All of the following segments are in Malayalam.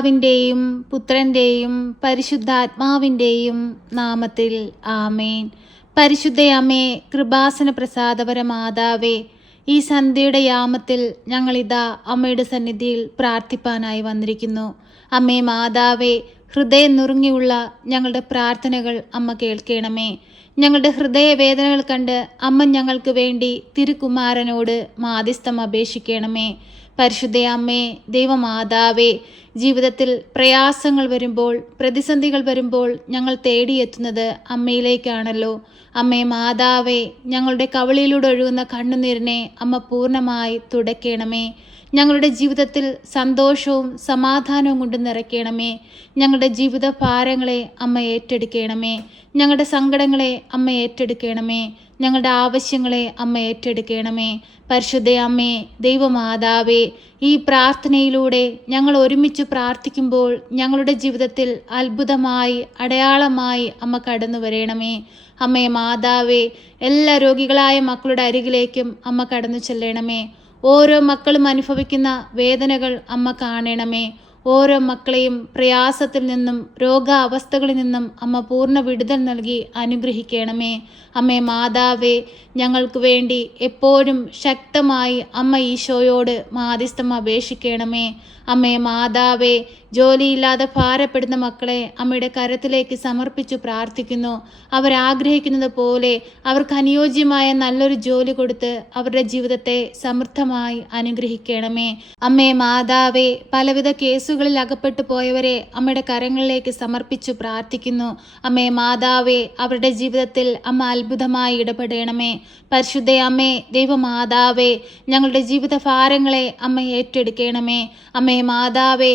പിതാവിന്റെയും പുത്രന്റെയും പരിശുദ്ധാത്മാവിന്റെയും നാമത്തിൽ ആമേൻ. പരിശുദ്ധയമ്മേ കൃപാസന പ്രസാദപര മാതാവേ ഈ സന്ധ്യയുടെ യാമത്തിൽ ഞങ്ങളിതാ അമ്മയുടെ സന്നിധിയിൽ പ്രാർത്ഥിപ്പാനായി വന്നിരിക്കുന്നു. അമ്മേ മാതാവേ ഹൃദയം നുറുങ്ങിയുള്ള ഞങ്ങളുടെ പ്രാർത്ഥനകൾ അമ്മ കേൾക്കണമേ. ഞങ്ങളുടെ ഹൃദയവേദനകൾ കണ്ട് അമ്മ ഞങ്ങൾക്ക് വേണ്ടി തിരുകുമാരനോട് മാധ്യസ്ഥം അപേക്ഷിക്കണമേ. പരിശുദ്ധ അമ്മേ ദൈവമാതാവേ ജീവിതത്തിൽ പ്രയാസങ്ങൾ വരുമ്പോൾ പ്രതിസന്ധികൾ വരുമ്പോൾ ഞങ്ങൾ തേടിയെത്തുന്നത് അമ്മയിലേക്കാണല്ലോ. അമ്മേ മാതാവേ ഞങ്ങളുടെ കവളിയിലൂടെ ഒഴുകുന്ന കണ്ണുനീരിനെ അമ്മ പൂർണമായി തുടയ്ക്കണമേ. ഞങ്ങളുടെ ജീവിതത്തിൽ സന്തോഷവും സമാധാനവും കൊണ്ട് നിറയ്ക്കണമേ. ഞങ്ങളുടെ ജീവിത ഭാരങ്ങളെ അമ്മ ഏറ്റെടുക്കണമേ. ഞങ്ങളുടെ സങ്കടങ്ങളെ അമ്മ ഏറ്റെടുക്കണമേ. ഞങ്ങളുടെ ആവശ്യങ്ങളെ അമ്മ ഏറ്റെടുക്കണമേ. പരിശുദ്ധ അമ്മേ ദൈവമാതാവേ ഈ പ്രാർത്ഥനയിലൂടെ ഞങ്ങൾ ഒരുമിച്ച് പ്രാർത്ഥിക്കുമ്പോൾ ഞങ്ങളുടെ ജീവിതത്തിൽ അത്ഭുതമായി അടയാളമായി അമ്മ കടന്നു വരണമേ. അമ്മേ മാതാവേ എല്ലാ രോഗികളായ മക്കളുടെ അരികിലേക്കും അമ്മ കടന്നു ചെല്ലണമേ. ഓരോ മക്കളും അനുഭവിക്കുന്ന വേദനകൾ അമ്മ കാണണമേ. ഓരോ മക്കളെയും പ്രയാസത്തിൽ നിന്നും രോഗാവസ്ഥകളിൽ നിന്നും അമ്മ പൂർണ വിടുതൽ നൽകി അനുഗ്രഹിക്കണമേ. അമ്മേ മാതാവേ ഞങ്ങൾക്ക് വേണ്ടി എപ്പോഴും ശക്തമായി അമ്മ ഈശോയോട് മാധ്യസ്ഥം അപേക്ഷിക്കണമേ. അമ്മേ മാതാവേ ജോലിയില്ലാതെ ഭാരപ്പെടുന്ന മക്കളെ അമ്മയുടെ കരത്തിലേക്ക് സമർപ്പിച്ചു പ്രാർത്ഥിക്കുന്നു. അവരാഗ്രഹിക്കുന്നത് പോലെ അവർക്ക് അനുയോജ്യമായ നല്ലൊരു ജോലി കൊടുത്ത് അവരുടെ ജീവിതത്തെ സമൃദ്ധമായി അനുഗ്രഹിക്കണമേ. അമ്മേ മാതാവേ പലവിധ കേസുകളിൽ അകപ്പെട്ടു പോയവരെ അമ്മയുടെ കരങ്ങളിലേക്ക് സമർപ്പിച്ചു പ്രാർത്ഥിക്കുന്നു. അമ്മേ മാതാവേ അവരുടെ ജീവിതത്തിൽ അമ്മ അത്ഭുതമായി ഇടപെടണമേ. പരിശുദ്ധ അമ്മേ ദൈവമാതാവേ ഞങ്ങളുടെ ജീവിത ഭാരങ്ങളെ അമ്മ ഏറ്റെടുക്കണമേ. അമ്മേ മാതാവേ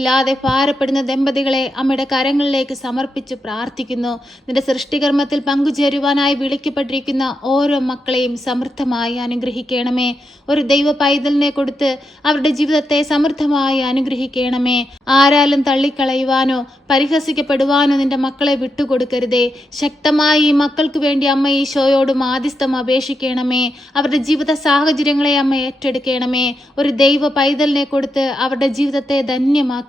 കുഞ്ഞുങ്ങളില്ലാതെ ഭാരപ്പെടുന്ന ദമ്പതികളെ അമ്മയുടെ കരങ്ങളിലേക്ക് സമർപ്പിച്ച് പ്രാർത്ഥിക്കുന്നു. നിന്റെ സൃഷ്ടികർമ്മത്തിൽ പങ്കുചേരുവാനായി വിളിക്കപ്പെട്ടിരിക്കുന്ന ഓരോ മക്കളെയും സമൃദ്ധമായി അനുഗ്രഹിക്കണമേ. ഒരു ദൈവ പൈതലിനെ കൊടുത്ത് അവരുടെ ജീവിതത്തെ സമൃദ്ധമായി അനുഗ്രഹിക്കണമേ. ആരാലും തള്ളിക്കളയുവാനോ പരിഹസിക്കപ്പെടുവാനോ നിന്റെ മക്കളെ വിട്ടുകൊടുക്കരുതേ. ശക്തമായി ഈ മക്കൾക്ക് വേണ്ടി അമ്മ ഈശോയോട് മാധ്യസ്ഥം അപേക്ഷിക്കണമേ. അവരുടെ ജീവിത സാഹചര്യങ്ങളെ അമ്മ ഏറ്റെടുക്കണമേ. ഒരു ദൈവ പൈതലിനെ കൊടുത്ത് അവരുടെ ജീവിതത്തെ ധന്യമാക്കണമേ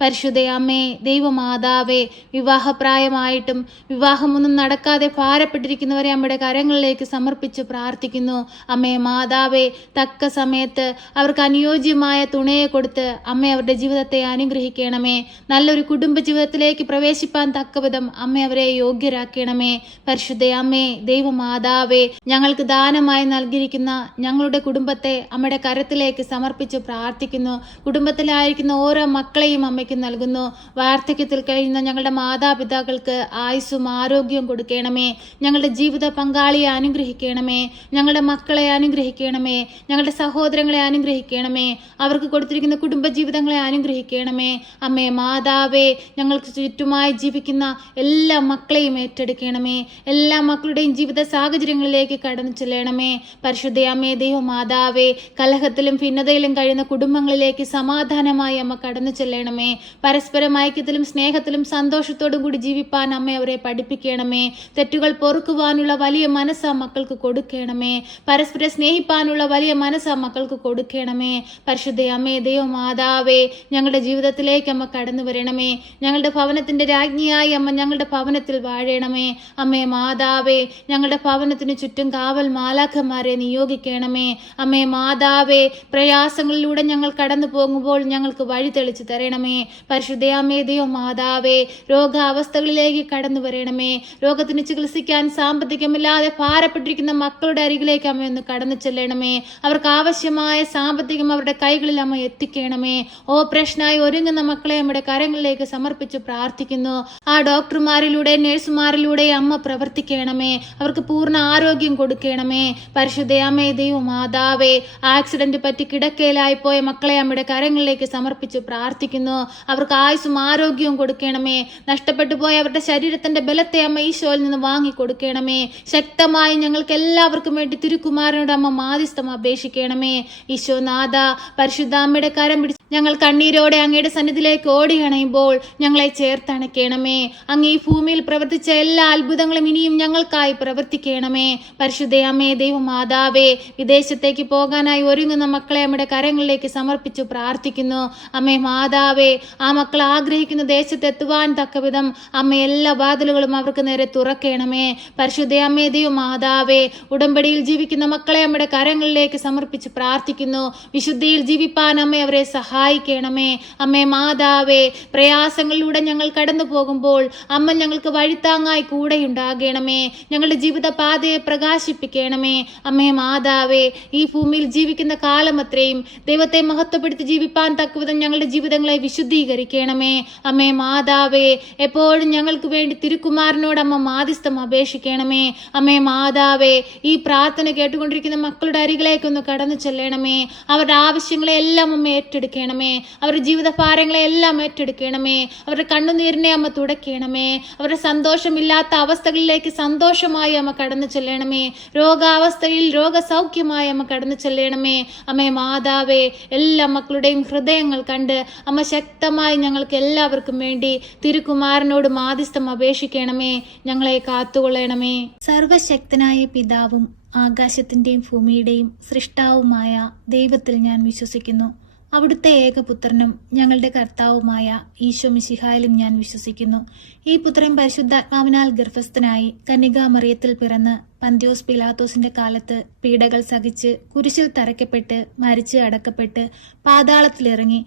പരിശുദ്ധ അമ്മേ ദൈവമാതാവേ വിവാഹപ്രായമായിട്ടും വിവാഹമൊന്നും നടക്കാതെ ഭാരപ്പെട്ടിരിക്കുന്നവരെ അമ്മയുടെ കരങ്ങളിലേക്ക് സമർപ്പിച്ച് പ്രാർത്ഥിക്കുന്നു. അമ്മേ മാതാവേ തക്ക സമയത്ത് അവർക്ക് അനുയോജ്യമായ തുണയെ കൊടുത്ത് അമ്മ അവരുടെ ജീവിതത്തെ അനുഗ്രഹിക്കണമേ. നല്ലൊരു കുടുംബ ജീവിതത്തിലേക്ക് പ്രവേശിപ്പാൻ തക്കവിധം അമ്മ അവരെ യോഗ്യരാക്കണമേ. പരിശുദ്ധ അമ്മേ ദൈവമാതാവേ ഞങ്ങൾക്ക് ദാനമായി നൽകിയിരിക്കുന്ന ഞങ്ങളുടെ കുടുംബത്തെ അമ്മയുടെ കരത്തിലേക്ക് സമർപ്പിച്ച് പ്രാർത്ഥിക്കുന്നു. കുടുംബത്തിലായിരിക്കുന്ന ഓരോ മക്കളെയും അമ്മയ്ക്ക് നൽകുന്നു. വാർദ്ധക്യത്തിൽ കഴിയുന്ന ഞങ്ങളുടെ മാതാപിതാക്കൾക്ക് ആയുസ്സും ആരോഗ്യവും കൊടുക്കണമേ. ഞങ്ങളുടെ ജീവിത പങ്കാളിയെ അനുഗ്രഹിക്കണമേ. ഞങ്ങളുടെ മക്കളെ അനുഗ്രഹിക്കണമേ. ഞങ്ങളുടെ സഹോദരങ്ങളെ അനുഗ്രഹിക്കണമേ. അവർക്ക് കൊടുത്തിരിക്കുന്ന കുടുംബജീവിതങ്ങളെ അനുഗ്രഹിക്കണമേ. അമ്മേ മാതാവേ ഞങ്ങൾക്ക് ചുറ്റുമായി ജീവിക്കുന്ന എല്ലാ മക്കളെയും ഏറ്റെടുക്കണമേ. എല്ലാ മക്കളുടെയും ജീവിത സാഹചര്യങ്ങളിലേക്ക് കടന്നു ചെല്ലണമേ. പരിശുദ്ധ അമ്മേ ദൈവ മാതാവേ കലഹത്തിലും ഭിന്നതയിലും കഴിയുന്ന കുടുംബങ്ങളിലേക്ക് സമാധാനമായി അമ്മ കടന്നു ചെല്ലണമേ. പരസ്പരം ഐക്യത്തിലും സ്നേഹത്തിലും സന്തോഷത്തോടും കൂടി ജീവിപ്പാൻ അമ്മ അവരെ പഠിപ്പിക്കണമേ. തെറ്റുകൾ പൊറുക്കുവാനുള്ള വലിയ മനസ്സ് ആ മക്കൾക്ക് കൊടുക്കണമേ. പരസ്പരം സ്നേഹിപ്പാനുള്ള വലിയ മനസ്സ് ആ മക്കൾക്ക് കൊടുക്കണമേ. പരിശുദ്ധ അമ്മേ ദൈവ മാതാവേ ഞങ്ങളുടെ ജീവിതത്തിലേക്ക് അമ്മ കടന്നു വരണമേ. ഞങ്ങളുടെ ഭവനത്തിന്റെ രാജ്ഞിയായി അമ്മ ഞങ്ങളുടെ ഭവനത്തിൽ വാഴണമേ. അമ്മേ മാതാവേ ഞങ്ങളുടെ ഭവനത്തിന് ചുറ്റും കാവൽ മാലാഖന്മാരെ നിയോഗിക്കണമേ. അമ്മേ മാതാവേ പ്രയാസങ്ങളിലൂടെ ഞങ്ങൾ കടന്നു പോകുമ്പോൾ ഞങ്ങൾക്ക് വഴി തരണമേ പരിശുദ്ധയാമേ ദൈവം മാതാവേ രോഗാവസ്ഥകളിലേക്ക് കടന്നു വരണമേ. രോഗത്തിന് ചികിത്സിക്കാൻ സാമ്പത്തികമില്ലാതെ ഭാരപ്പെട്ടിരിക്കുന്ന മക്കളുടെ അരികിലേക്ക് അമ്മ ഒന്ന് കടന്നു ചെല്ലണമേ. അവർക്ക് ആവശ്യമായ സാമ്പത്തികം അവരുടെ കൈകളിൽ അമ്മ എത്തിക്കണമേ. ഓ പ്രശ്നമായി ഒരുങ്ങുന്ന മക്കളെ നമ്മുടെ കരങ്ങളിലേക്ക് സമർപ്പിച്ച് പ്രാർത്ഥിക്കുന്നു. ആ ഡോക്ടർമാരിലൂടെ നഴ്സുമാരിലൂടെ അമ്മ പ്രവർത്തിക്കണമേ. അവർക്ക് പൂർണ ആരോഗ്യം കൊടുക്കണമേ. പരിശുദ്ധയാമേ ദൈവം മാതാവേ ആക്സിഡന്റ് പറ്റി കിടക്കയിലായി പോയ മക്കളെ അമ്മയുടെ കരങ്ങളിലേക്ക് സമർപ്പിച്ച് പ്രാർത്ഥിക്കുന്നു. അവർക്ക് ആയുസ്സും ആരോഗ്യവും കൊടുക്കണമേ. നഷ്ടപ്പെട്ടു പോയ അവരുടെ ശരീരത്തിന്റെ ബലത്തെ അമ്മ ഈശോയിൽ നിന്ന് വാങ്ങി കൊടുക്കണമേ. ശക്തമായി ഞങ്ങൾക്ക് എല്ലാവർക്കും വേണ്ടി തിരുക്കുമാരനോട് അമ്മ മാധ്യസ്ഥം അപേക്ഷിക്കണമേ. ഈശോ നാഥ പരിശുദ്ധ അമ്മയുടെ കരം പിടിച്ച് ഞങ്ങൾ കണ്ണീരോടെ അങ്ങയുടെ സന്നിധിയിലേക്ക് ഓടിയണയുമ്പോൾ ഞങ്ങളെ ചേർത്തണയ്ക്കണമേ അങ്ങ് ഈ ഭൂമിയിൽ പ്രവർത്തിച്ച എല്ലാ അത്ഭുതങ്ങളും ഇനിയും ഞങ്ങൾക്കായി പ്രവർത്തിക്കണമേ. പരിശുദ്ധ അമ്മേ ദൈവമാതാവേ വിദേശത്തേക്ക് പോകാനായി ഒരുങ്ങുന്ന മക്കളെ അമ്മയുടെ കരങ്ങളിലേക്ക് സമർപ്പിച്ചു പ്രാർത്ഥിക്കുന്നു. അമ്മേ മാതാവേ ആ മക്കൾ ആഗ്രഹിക്കുന്ന ദേശത്തെത്തുവാൻ തക്കവിധം അമ്മ എല്ലാ വാതിലുകളും അവർക്ക് നേരെ തുറക്കണമേ. പരിശുദ്ധ അമ്മേ ദൈവ മാതാവേ ഉടമ്പടിയിൽ ജീവിക്കുന്ന മക്കളെ അമ്മയുടെ കരങ്ങളിലേക്ക് സമർപ്പിച്ച് പ്രാർത്ഥിക്കുന്നു. വിശുദ്ധിയിൽ ജീവിപ്പാൻ അമ്മ അവരെ സഹായിക്കണമേ. അമ്മേ മാതാവേ പ്രയാസങ്ങളിലൂടെ ഞങ്ങൾ കടന്നു പോകുമ്പോൾ അമ്മ ഞങ്ങൾക്ക് വഴിത്താങ്ങായി കൂടെയുണ്ടാകണമേ. ഞങ്ങളുടെ ജീവിത പാതയെ പ്രകാശിപ്പിക്കണമേ. അമ്മേ മാതാവേ ഈ ഭൂമിയിൽ ജീവിക്കുന്ന കാലം അത്രയും ദൈവത്തെ മഹത്വപ്പെടുത്തി ജീവിപ്പാൻ തക്കവിധം ഞങ്ങളുടെ ജീവിതങ്ങളെ വിശുദ്ധീകരിക്കണമേ. അമ്മേ മാതാവേ എപ്പോഴും ഞങ്ങൾക്ക് വേണ്ടി തിരുക്കുമാരനോട് അമ്മ മാധ്യസ്ഥം അപേക്ഷിക്കണമേ. അമ്മേ മാതാവേ ഈ പ്രാർത്ഥന കേട്ടുകൊണ്ടിരിക്കുന്ന മക്കളുടെ അരികിലേക്കൊന്ന് കടന്നു ചെല്ലണമേ. അവരുടെ ആവശ്യങ്ങളെ എല്ലാം അമ്മ ഏറ്റെടുക്കണമേ. അവരുടെ ജീവിത ഭാരങ്ങളെ എല്ലാം ഏറ്റെടുക്കണമേ. അവരുടെ കണ്ണുനീരിനെ അമ്മ തുടയ്ക്കണമേ. അവരുടെ സന്തോഷമില്ലാത്ത അവസ്ഥകളിലേക്ക് സന്തോഷമായി അമ്മ കടന്നു ചെല്ലണമേ. രോഗാവസ്ഥയിൽ രോഗസൗഖ്യമായി അമ്മ കടന്നു ചെല്ലണമേ. അമ്മേ മാതാവേ എല്ലാ മക്കളുടെയും ഹൃദയങ്ങൾ കണ്ട് അമ്മ ശക്തമായി ഞങ്ങൾക്ക് എല്ലാവർക്കും വേണ്ടി തിരുകുമാരനോട് മാധ്യസ്ഥം അപേക്ഷിക്കണമേ. ഞങ്ങളെ കാത്തുകൊള്ളണമേ. സർവശക്തനായ പിതാവും ആകാശത്തിന്റെയും ഭൂമിയുടെയും സൃഷ്ടാവുമായ ദൈവത്തിൽ ഞാൻ വിശ്വസിക്കുന്നു. അവിടുത്തെ ഏകപുത്രനും ഞങ്ങളുടെ കർത്താവുമായ ഈശോ മിശിഹായിലും ഞാൻ വിശ്വസിക്കുന്നു. ഈ പുത്രൻ പരിശുദ്ധാത്മാവിനാൽ ഗർഭസ്ഥനായി കന്യകാമറിയത്തിൽ പിറന്ന് പന്ത്യോസ് പിലാത്തോസിന്റെ കാലത്ത് പീഡകൾ സഹിച്ച് കുരിശിൽ തറയ്ക്കപ്പെട്ട് മരിച്ച് അടക്കപ്പെട്ട് പാതാളത്തിലിറങ്ങി